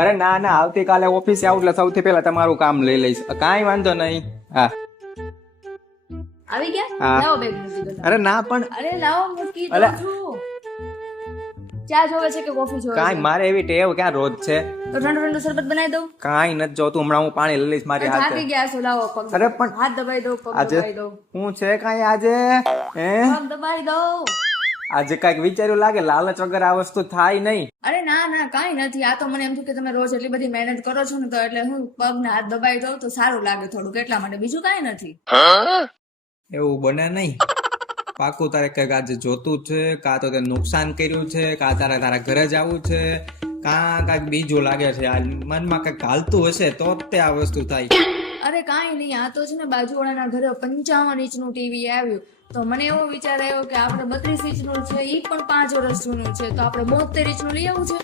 અરે ના ના, આવતીકાલે ઓફિસે આવું એટલે સૌથી પહેલા તમારું કામ લઈ લઈશ. કાંઈ વાંધો નહીં. હા આવી ગયા? હા. લાવો બેગ મૂકી દો. અરે ના પણ અરે લાવો મૂકી દો અલા. છું. ચા જોવે છે કે કોફી જોવે કાંઈ છે? મારે એવી ટેવ ક્યાં રોજ છે. તો ઠંડુ ઠંડુ શરબત બનાવી દઉં? કાંઈ નથી જોતું, હમણાં હું પાણી લઈ લઈશ મારી થાકી હાથે. ગયા છો, લાવો પગ. અરે પણ હાથ દબાઈ દો, પગ આજે દબાઈ દો, હું છે કાંઈ આજે હે પગ દબાઈ દો. આજે કાંઈક વિચાર્યું લાગે. લાલચ વગર આ વસ્તુ થાય નહીં. અરે ના ના કાંઈ નથી. આ તો મને એમ થયું કે તમે રોજ એટલી બધી મહેનત કરો છો ને, તો એટલે હું પગ ને હાથ દબાઈ દઉં તો સારું લાગે થોડુંક, એટલા માટે, બીજું કાંઈ નથી. એવું બને નહીં. પાકું તારે કઈક આજે જોતું જ છે, કાં તો તે નુકસાન કર્યું છે, કાં તારા ઘરે જ આવું છે, કાં કાંઈક બીજું લાગે છે. આ મનમાં કંઈક હાલતું હશે તો જ તે આ વસ્તુ થાય. અરે કાંઈ નહીં, આ તો છે ને બાજુવાળાના ઘરે 55 ઇંચનું ટીવી આવ્યું, તો મને એવો વિચાર આવ્યો કે આપણે 32 ઇંચનું છે, ઈ પણ 5 વર્ષ જૂનું છે, તો આપણે 72 ઇંચનું લઈ આવું છે.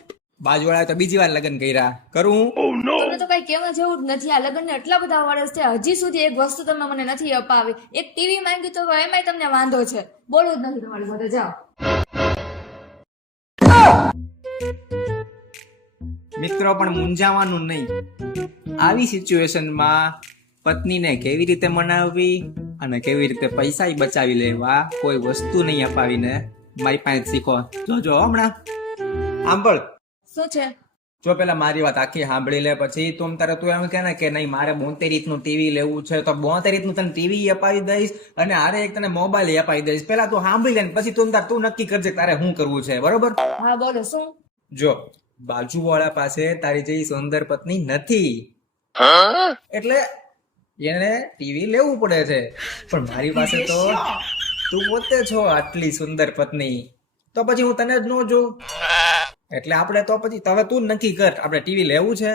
બાજુવાળાએ તો બીજી વાર લગ્ન કર્યા. કરું તમને તો કઈ કહેવા જેવું જ નથી. આ લગ્નને એટલા બધા વર્ષ છે, હજી સુધી એક વસ્તુ તમે મને નથી અપાવી. એક ટીવી માંગ્યું તો એમાંય તમને વાંધો છે. બોલવું જ નથી તમારી સાથે, જાઓ. મિત્રો પણ મૂંઝાવાનું નહીં. આવી સિચ્યુએશનમાં પત્નીને કેવી રીતે મનાવવી અને કેવી રીતે પૈસા બચાવી લેવા, કોઈ વસ્તુ નહીં અપાવીને મારી પાસે શીખો. જોજો હમણાં સાંભળ. શું છે? જો પેલા મારી વાત આખી સાંભળી લે, પછી તું એમ કે ને કે નહીં મારે 72 ઇંચનું ટીવી લેવું છે, તો 72 ઇંચનું તને ટીવી અપાવી દઈશ અને આરે એક તને મોબાઈલ અપાવી દઈશ. પેલા તું સાંભળી લે ને પછી તું નક્કી કરજે તારે શું કરવું છે. બરોબર? હા બોલો, શું? જો બાજુવાળા પાસે તારી જેવી સુંદર પત્ની નથી, એટલે એને ટીવી લેવું પડે છે. પણ મારી પાસે તો તું પોતે છો આટલી સુંદર પત્ની, તો પછી હું તને જ ન જોઉં. એટલે આપણે તો પછી હવે તું નક્કી કર, આપણે ટીવી લેવું છે,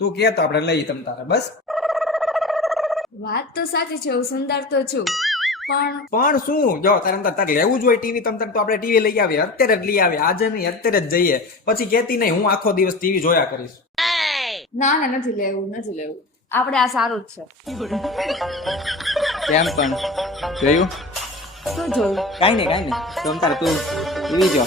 તું કે તો આપણે લઈ તમ તારે. બસ. વાત તો સાચી છે, હું સુંદર તો છું, પણ શું, જો તારે લેવું જ હોય ટીવી તમ તારે, તો આપણે ટીવી લઈ આવીએ, અત્યારે જ લઈ આવીએ, આજે નહીં અત્યારે જ જઈએ. પછી કહેતી નહીં હું આખો દિવસ ટીવી જોયા કરીશ. ના ના નથી લેવું, નથી લેવું. આપણે આ સારું જ છે. કેમ પણ જોયું? શું જોયું? કાંઈ નહીં તમ તારે તું ટીવી જો.